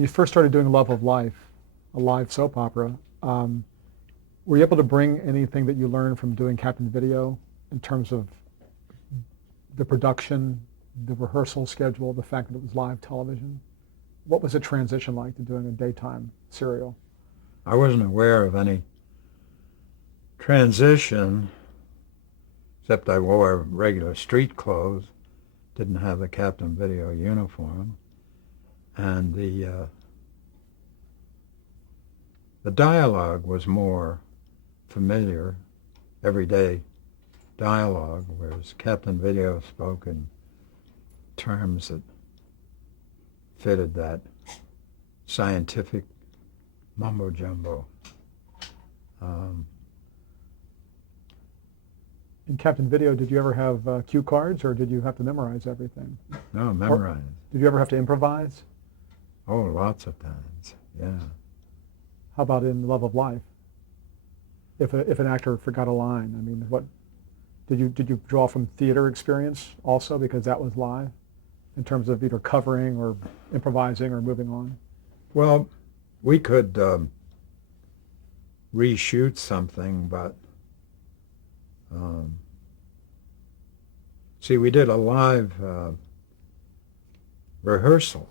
when you first started doing Love of Life, a live soap opera, were you able to bring anything that you learned from doing Captain Video in terms of the production, the rehearsal schedule, the fact that it was live television? What was the transition like to doing a daytime serial? I wasn't aware of any transition, except I wore regular street clothes, didn't have the Captain Video uniform, and the dialogue was more familiar, everyday dialogue, whereas Captain Video spoke in terms that fitted that scientific mumbo jumbo. In Captain Video, did you ever have cue cards, or did you have to memorize everything? No, memorize. Did you ever have to improvise? Oh, lots of times, yeah. How about in Love of Life? If an actor forgot a line, I mean, what did you draw from theater experience also, because that was live, in terms of either covering or improvising or moving on? Well, we could reshoot something, but see, we did a live rehearsal,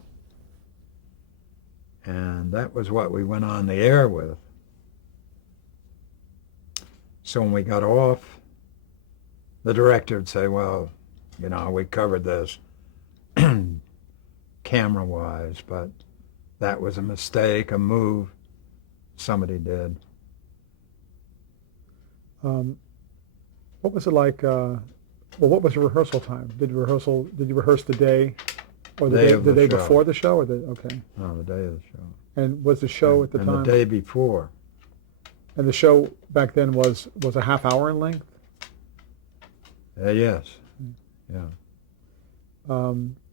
and that was what we went on the air with. So when we got off, the director would say, well, you know, we covered this camera-wise, but that was a mistake, a move somebody did. What was it like? Well, what was your rehearsal time? Did you rehearse the day, or the day before the show, or okay? No, the day of the show. And was the show at the time? And the day before. And the show back then was a half hour in length? Yes. Yeah.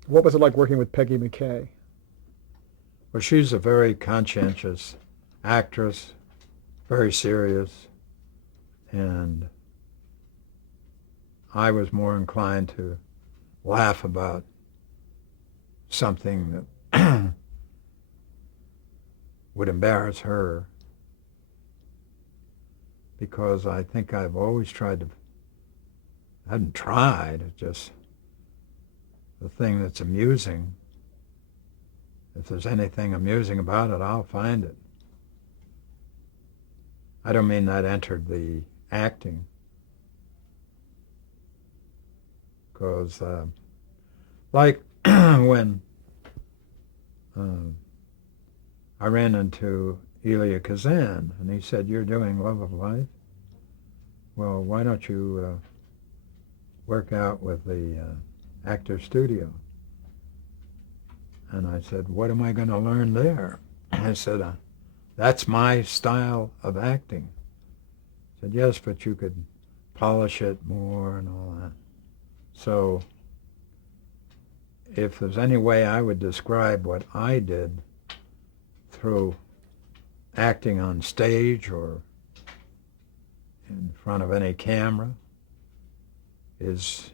What was it like working with Peggy McKay? Well, she's a very conscientious actress, very serious, and I was more inclined to laugh about something that would embarrass her, because I think I've always tried to, I hadn't tried, it's just the thing that's amusing. If there's anything amusing about it, I'll find it. I don't mean that entered the acting, because like when I ran into Elia Kazan, and he said, you're doing Love of Life? Well, why don't you work out with the actor studio? And I said, what am I going to learn there? I said, that's my style of acting. He said, yes, but you could polish it more and all that. So if there's any way I would describe what I did through acting on stage or in front of any camera, is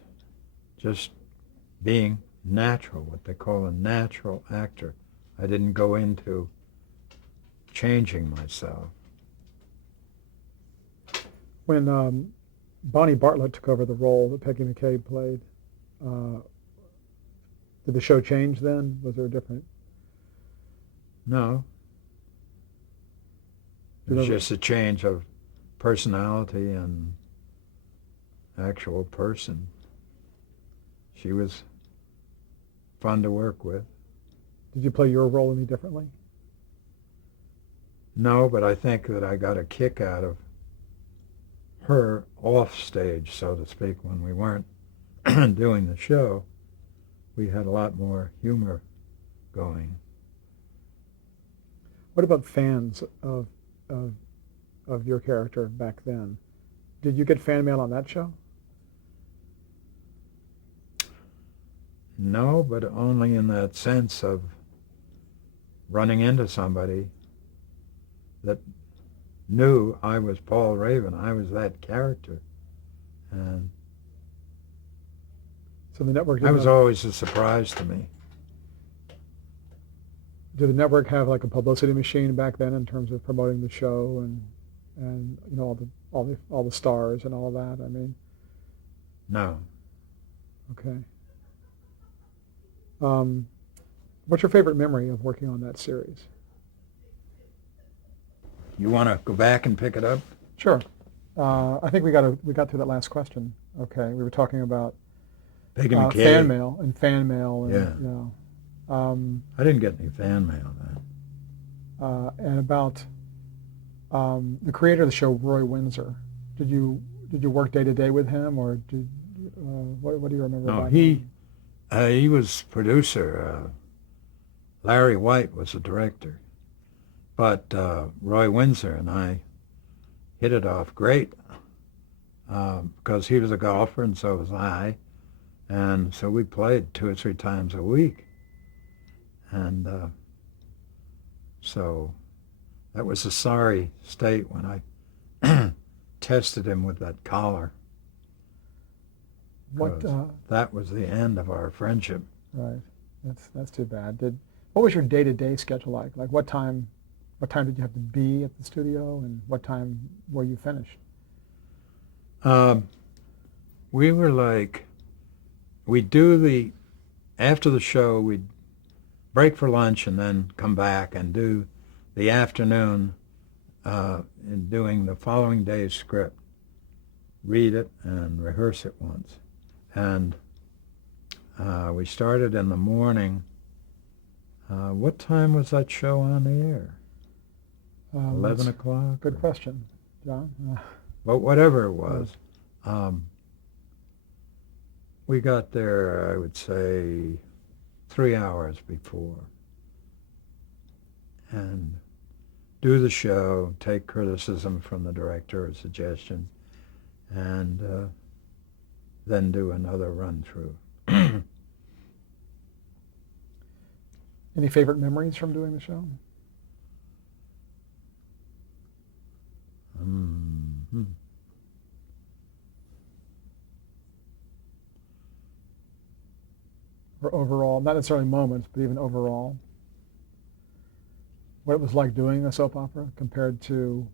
just being natural, what they call a natural actor. I didn't go into changing myself. When Bonnie Bartlett took over the role that Peggy McKay played, did the show change then? Was there a different? No. It was just a change of personality and actual person. She was fun to work with. Did you play your role any differently? No, but I think that I got a kick out of her off stage, so to speak. When we weren't doing the show, we had a lot more humor going. What about fans of your character back then? Did you get fan mail on that show? No, but only in that sense of running into somebody that knew I was Paul Raven. I was that character. And so the network that was always a surprise to me. did the network have like a publicity machine back then in terms of promoting the show and you know all the stars and all that? I mean, No. okay. What's your favorite memory of working on that series? You want to go back and pick it up? Sure. I think we got through that last question. Okay, we were talking about Peggy McKay. fan mail and Yeah. you know, I didn't get any fan mail then. and about the creator of the show, Roy Windsor. Did you work day to day with him, or what do you remember No, about he him? he was producer. Larry White was the director. But Roy Windsor and I hit it off great because he was a golfer and so was I. And so we played 2 or 3 times a week. And so that was a sorry state when I tested him with that collar. What? That was the end of our friendship. Right. That's too bad. What was your day to day schedule like? Like what time did you have to be at the studio, and what time were you finished? We were like, after the show, we'd break for lunch and then come back and do the afternoon in doing the following day's script, read it and rehearse it once. And we started in the morning. What time was that show on the air? 11 o'clock? Good question, John. But whatever it was, we got there, I would say, 3 hours before. And do the show, take criticism from the director or suggestions, and then do another run-through. Any favorite memories from doing the show? Mm-hmm. Or overall, not necessarily moments, but even overall? What it was like doing a soap opera compared to,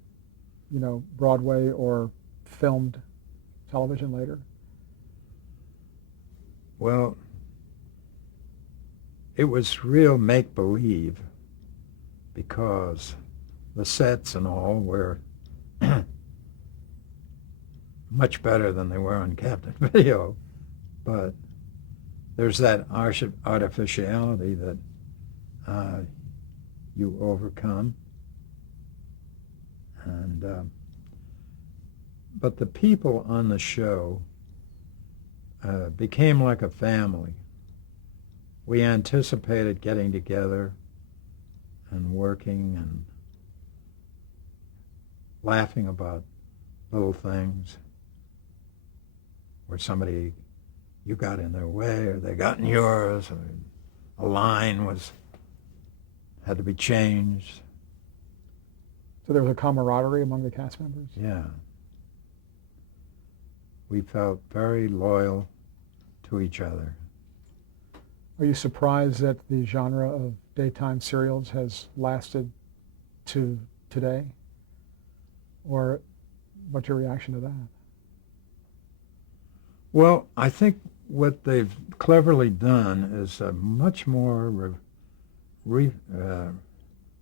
you know, Broadway or filmed television later? Well, it was real make-believe because the sets and all were much better than they were on Captain Video, but there's that artificiality that you overcome, and but the people on the show became like a family. We anticipated getting together and working and laughing about little things where you got in their way or they got in yours, or a line had to be changed. So there was a camaraderie among the cast members? Yeah. We felt very loyal to each other. Are you surprised that the genre of daytime serials has lasted to today? Or what's your reaction to that? Well, I think what they've cleverly done is a much more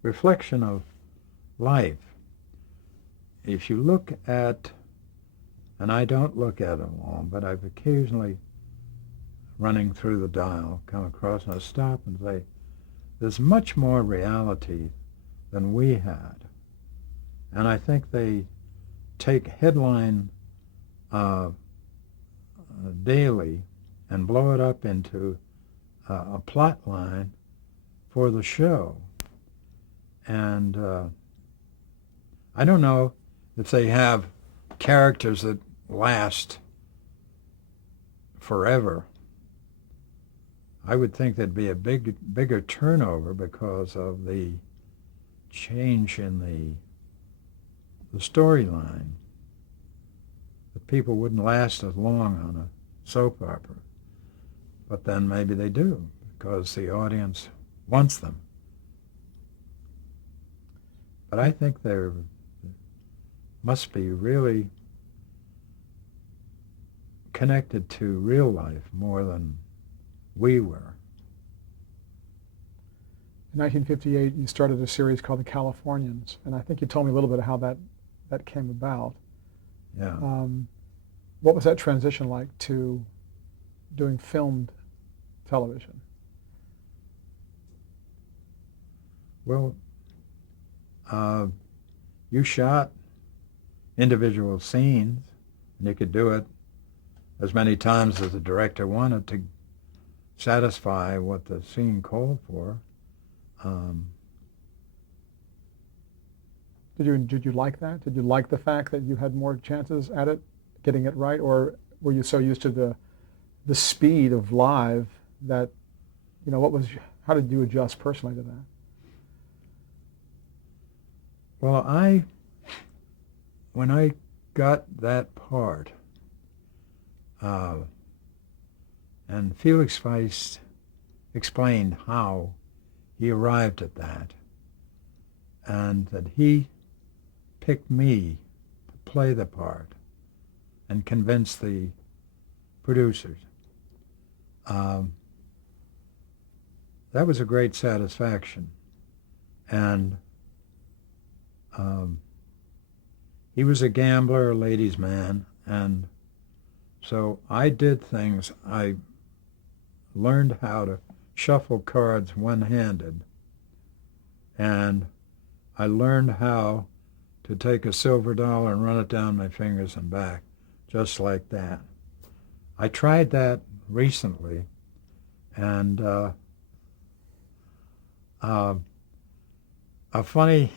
reflection of life. If you look at, and I don't look at them all, but I've occasionally, running through the dial, come across and I stop and say, there's much more reality than we had. And I think they take headline daily and blow it up into a plot line for the show. And I don't know if they have characters that last forever. I would think there'd be a bigger turnover because of the change in the storyline. The people wouldn't last as long on a soap opera. But then maybe they do, because the audience wants them. But I think they must be really connected to real life more than we were. In 1958, you started a series called The Californians, and I think you told me a little bit of how that came about. Yeah. What was that transition like to doing filmed television? Well, you shot individual scenes, and you could do it as many times as the director wanted to satisfy what the scene called for. Did you like that? Did you like the fact that you had more chances at it, getting it right, or were you so used to the speed of live that, how did you adjust personally to that? Well, when I got that part, and Felix Feist explained how he arrived at that, and that he picked me to play the part and convince the producers. That was a great satisfaction. And he was a gambler, a ladies' man, and so I did things. I learned how to shuffle cards one-handed, and I learned how to take a silver dollar and run it down my fingers and back, just like that. I tried that recently, and a funny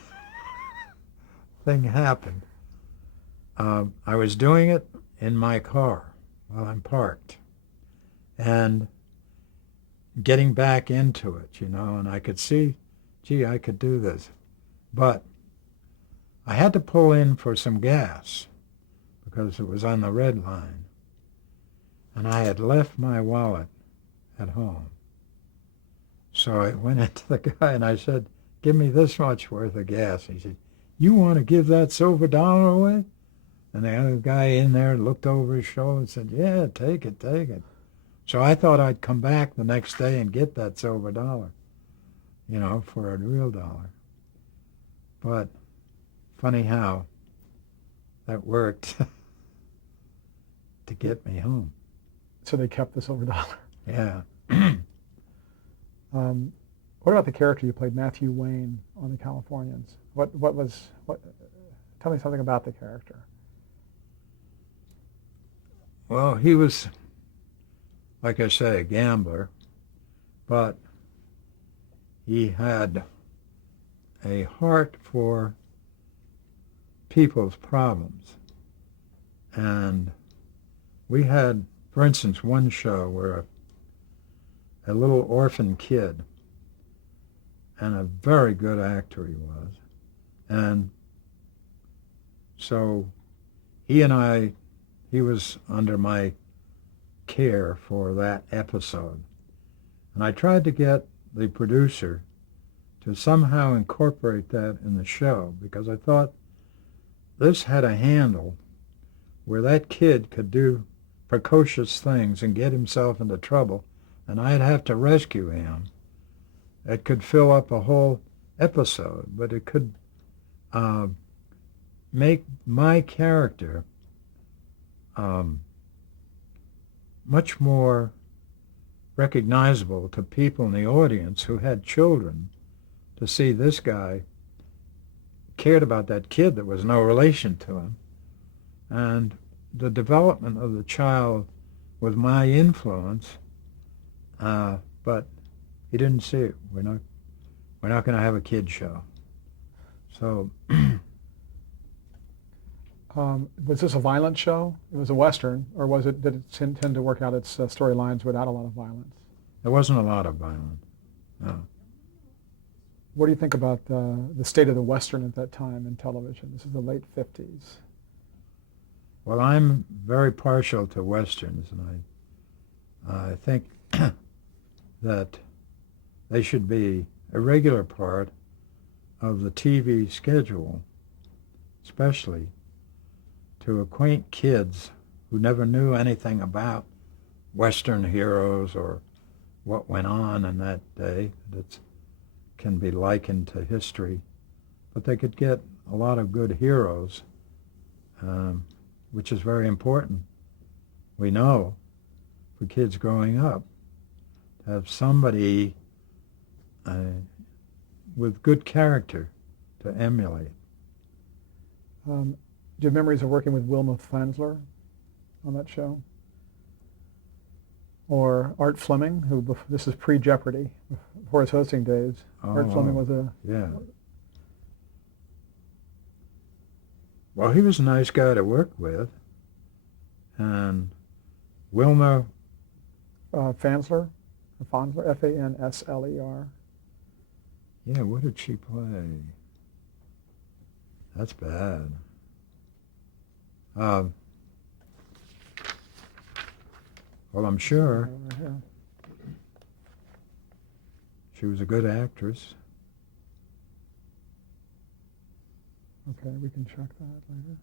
thing happened. I was doing it in my car while I'm parked, and getting back into it, and I could see, gee, I could do this. But I had to pull in for some gas because it was on the red line, and I had left my wallet at home. So I went into the guy and I said, give me this much worth of gas. He said, you want to give that silver dollar away? And the other guy in there looked over his shoulder and said, yeah, take it, take it. So I thought I'd come back the next day and get that silver dollar, for a real dollar. But funny how that worked to get me home. So they kept the silver dollar. Yeah. What about the character you played, Matthew Wayne, on The Californians? Tell me something about the character. Well, he was, like I say, a gambler, but he had a heart for people's problems. And we had, for instance, one show where a little orphan kid, and a very good actor he was, and so he was under my care for that episode. And I tried to get the producer to somehow incorporate that in the show, because I thought this had a handle where that kid could do precocious things and get himself into trouble, and I'd have to rescue him. It could fill up a whole episode, but it could make my character much more recognizable to people in the audience who had children, to see this guy cared about that kid that was no relation to him. And the development of the child with my influence, but he didn't see it. We're not going to have a kid show. So was this a violent show? It was a Western, or did it tend to work out its storylines without a lot of violence? there wasn't a lot of violence. No. What do you think about the state of the Western at that time in television? This is the late 50s. Well, I'm very partial to Westerns, and I think that they should be a regular part of the TV schedule, especially to acquaint kids who never knew anything about Western heroes or what went on in that day that can be likened to history. But they could get a lot of good heroes, which is very important, we know, for kids growing up, to have somebody with good character to emulate. Do you have memories of working with Wilma Fansler on that show? Or Art Fleming, who, this is pre-Jeopardy, before his hosting days. Art Fleming was a... Yeah. Well, he was a nice guy to work with. And Wilma... Fansler, Fansler, Yeah, what did she play? That's bad. Well, I'm sure she was a good actress. Okay, we can check that later.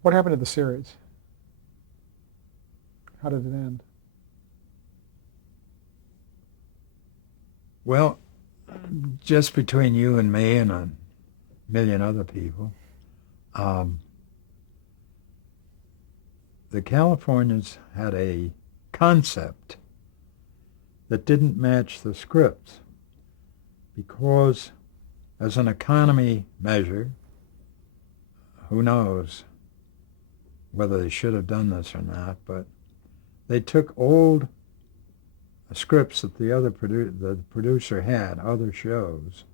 What happened to the series? How did it end? Well, just between you and me and a million other people, the Californians had a concept that didn't match the scripts because as an economy measure, who knows whether they should have done this or not, but they took old scripts that the producer had, other shows,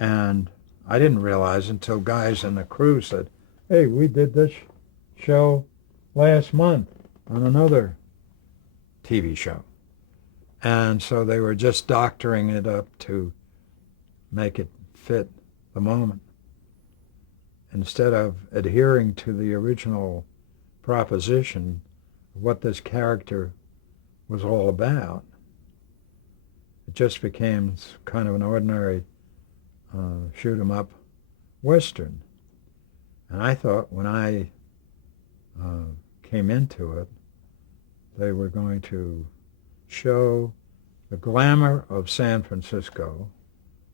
and I didn't realize until guys in the crew said, hey, we did this show last month on another TV show. And so they were just doctoring it up to make it fit the moment, instead of adhering to the original proposition of what this character was all about. It just became kind of an ordinary shoot-'em-up Western. And I thought when I came into it, they were going to show the glamour of San Francisco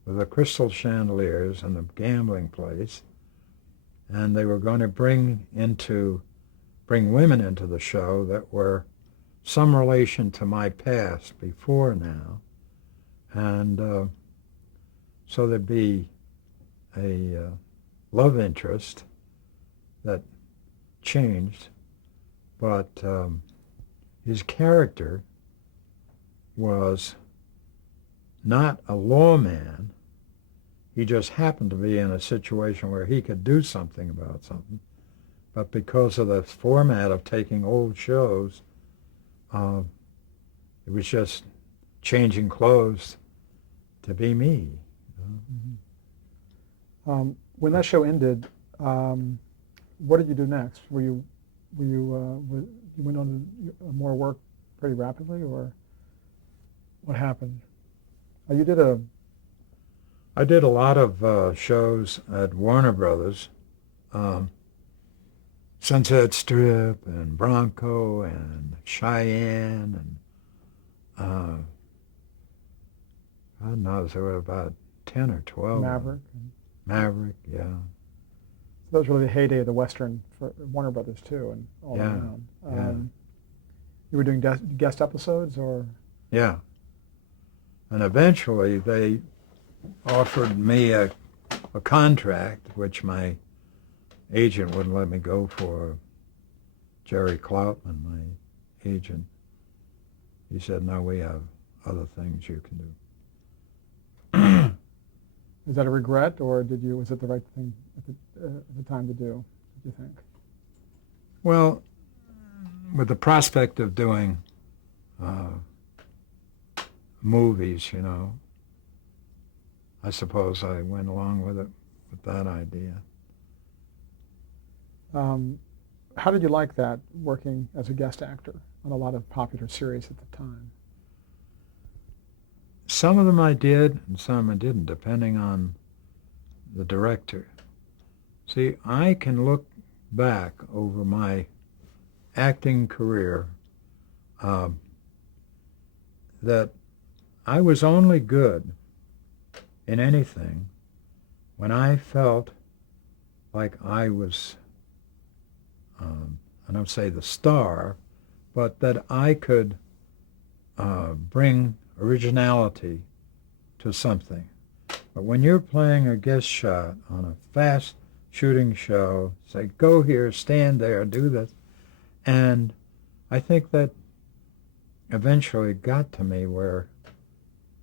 with the crystal chandeliers and the gambling place, and they were going to bring women into the show that were some relation to my past before now, and so there'd be a love interest that changed, but his character was not a lawman. He just happened to be in a situation where he could do something about something, but because of the format of taking old shows, it was just changing clothes to be me. When that show ended, what did you do next? You went on to more work pretty rapidly, or what happened? I did a lot of shows at Warner Brothers, Sunset Strip and Bronco and Cheyenne, and God knows, there were about 10 or 12. Maverick, yeah. So that was really the heyday of the Western for Warner Brothers too, and all Yeah, around. You were doing guest episodes, or? Yeah. And eventually they offered me a contract, which my agent wouldn't let me go for. Jerry Cloutman, my agent, he said, no, we have other things you can do. Is that a regret, or was it the right thing at the time to do, did you think? Well, with the prospect of doing movies, I suppose I went along with it, with that idea. How did you like that, working as a guest actor on a lot of popular series at the time? some of them I did and some I didn't, depending on the director. See, I can look back over my acting career that I was only good in anything when I felt like I was, I don't say the star, but that I could bring originality to something. But when you're playing a guest shot on a fast shooting show, say, go here, stand there, do this, and I think that eventually got to me where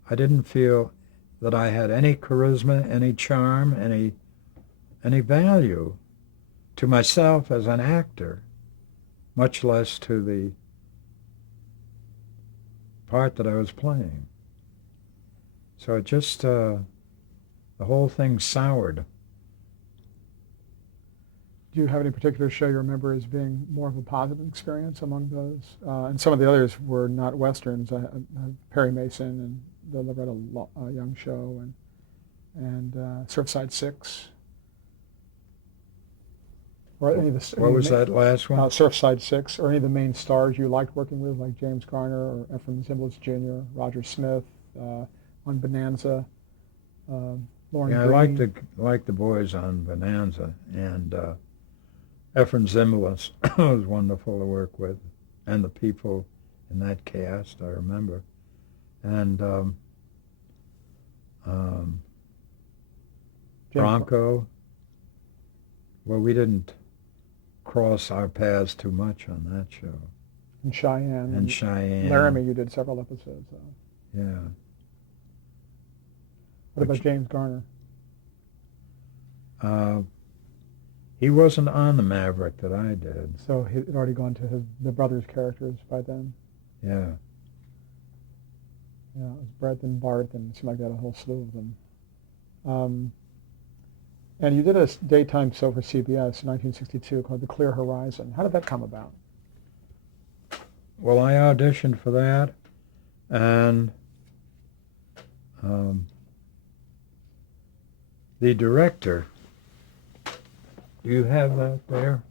I didn't feel that I had any charisma, any charm, any value to myself as an actor, much less to the part that I was playing. So it just, the whole thing soured. Do you have any particular show you remember as being more of a positive experience among those? And some of the others were not Westerns. I Perry Mason and the Loretta Young Show and Surfside 6. Or any of the, What was that last one? Surfside 6, or any of the main stars you liked working with, like James Garner or Ephraim Zimbalist Jr., Roger Smith, on Bonanza, Lauren Green. I liked the boys on Bonanza, and Ephraim Zimbalist was wonderful to work with, and the people in that cast, I remember. And Bronco, well, we didn't cross our paths too much on that show. And Cheyenne. And Cheyenne. Laramie, you did several episodes of. Yeah. What about James Garner? He wasn't on the Maverick that I did. So he had already gone to the brothers' characters by then. Yeah. Yeah, it was Brett and Bart, and it seemed like they had a whole slew of them. And you did a daytime show for CBS in 1962 called The Clear Horizon. How did that come about? Well, I auditioned for that, and the director, do you have that there?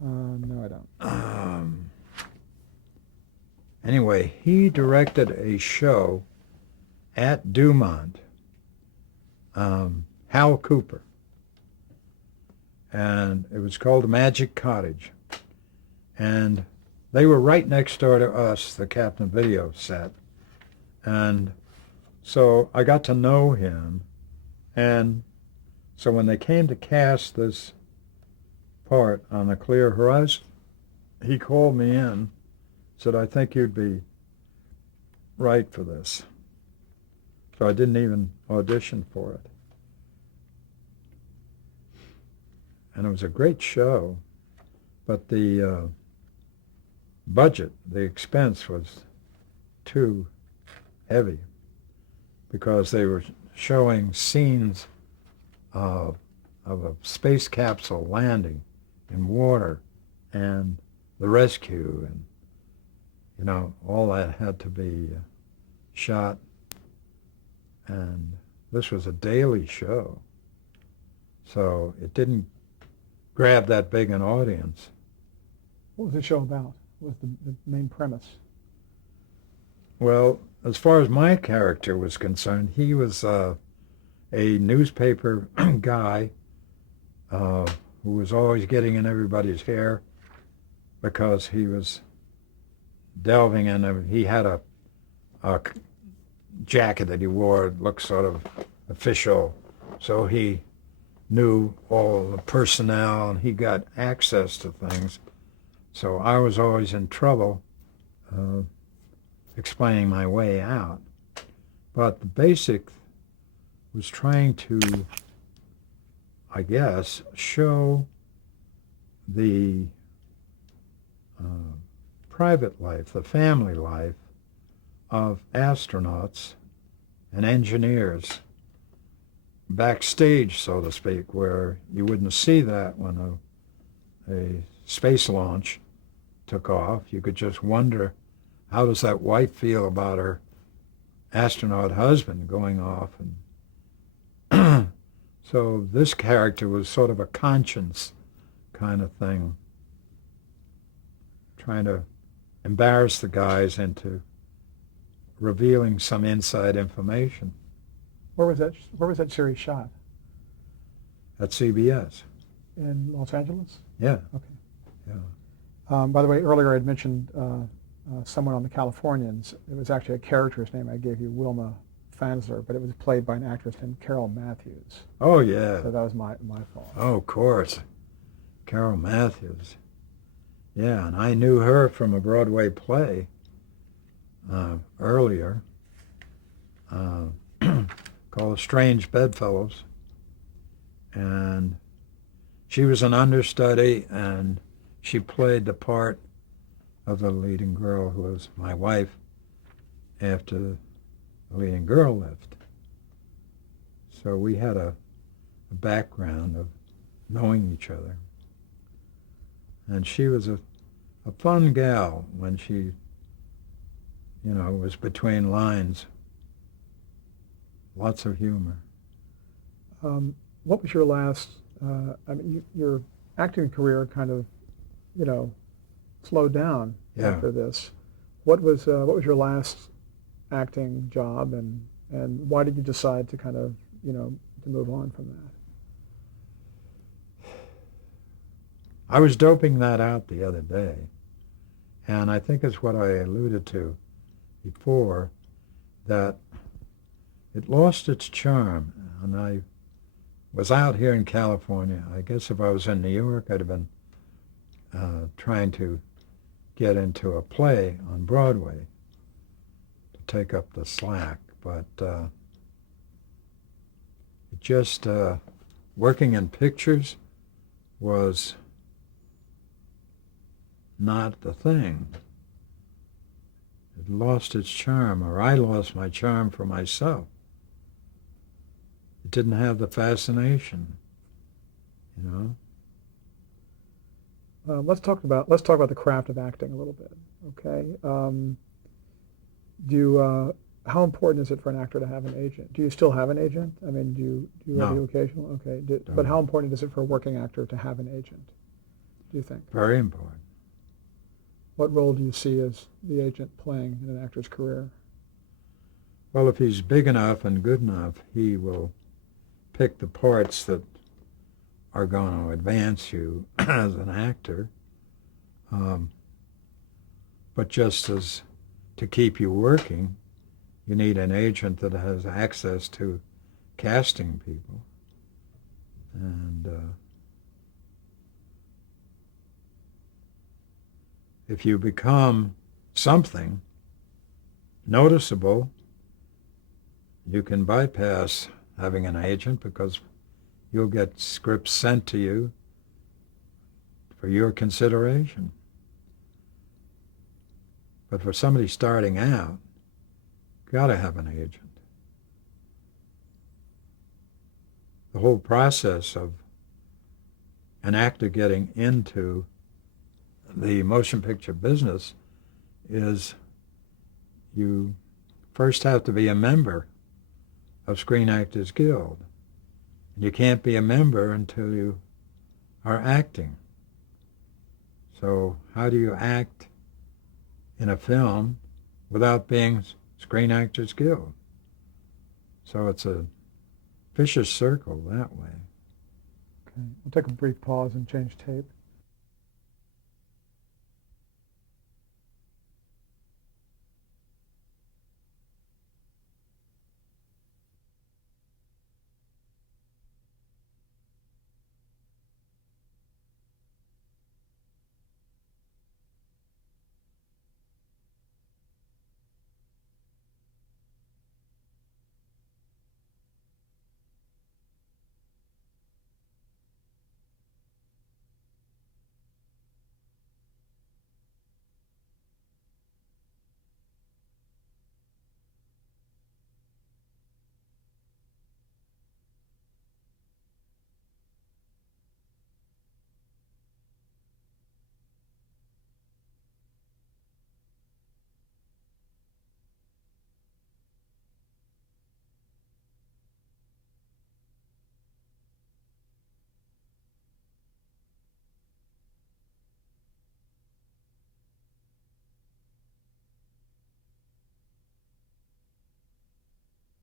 No, I don't. Anyway, he directed a show at Dumont, Hal Cooper, and it was called The Magic Cottage, and they were right next door to us, the Captain Video set, and so I got to know him, and so when they came to cast this part on The Clear Horizon, he called me in, said, I think you'd be right for this. So I didn't even audition for it. And it was a great show, but the budget, the expense was too heavy because they were showing scenes of a space capsule landing in water and the rescue, and you know, all that had to be shot, and this was a daily show, so it didn't grab that big an audience. What was the show about? What was the main premise? Well, as far as my character was concerned, he was a newspaper guy who was always getting in everybody's hair because he was delving in. He had a jacket that he wore, it looked sort of official, so he knew all the personnel and he got access to things. So I was always in trouble explaining my way out. But the basic was trying to, I guess, show the private life, the family life of astronauts and engineers backstage, so to speak, where you wouldn't see that when a space launch took off. You could just wonder, how does that wife feel about her astronaut husband going off. And so this character was sort of a conscience kind of thing, trying to embarrass the guys into revealing some inside information. Where was that series shot? At CBS. In Los Angeles? Yeah. Okay. Yeah. By the way, earlier I had mentioned someone on the Californians. It was actually a character's name I gave you, Wilma Fansler, but it was played by an actress named Carol Matthews. Oh, yeah. So that was my fault. Oh, of course. Carol Matthews. Yeah, and I knew her from a Broadway play earlier called Strange Bedfellows. And she was an understudy, and she played the part of the leading girl who was my wife after the leading girl left. So we had a background of knowing each other. And she was a fun gal when she, was between lines. Lots of humor. What was your last, your acting career kind of, slowed down after this. What was your last acting job, and why did you decide to kind of, to move on from that? I was doping that out the other day, and I think it's what I alluded to before, that it lost its charm. And I was out here in California. I guess if I was in New York, I'd have been trying to get into a play on Broadway to take up the slack. But it just working in pictures was not the thing. It lost its charm, or I lost my charm for myself. It didn't have the fascination, Let's talk about the craft of acting a little bit. Okay. How important is it for an actor to have an agent? Do you still have an agent? I mean, do you No. have the occasional? Okay. But how important is it for a working actor to have an agent, do you think? Very important. What role do you see as the agent playing in an actor's career? Well, if he's big enough and good enough, he will pick the parts that are going to advance you as an actor. But just as to keep you working, you need an agent that has access to casting people. And if you become something noticeable, you can bypass having an agent, because you'll get scripts sent to you for your consideration. But for somebody starting out, you've got to have an agent. The whole process of an actor getting into the motion picture business is you first have to be a member of Screen Actors Guild. You can't be a member until you are acting. So how do you act in a film without being Screen Actors Guild? So it's a vicious circle that way. Okay. We'll take a brief pause and change tape.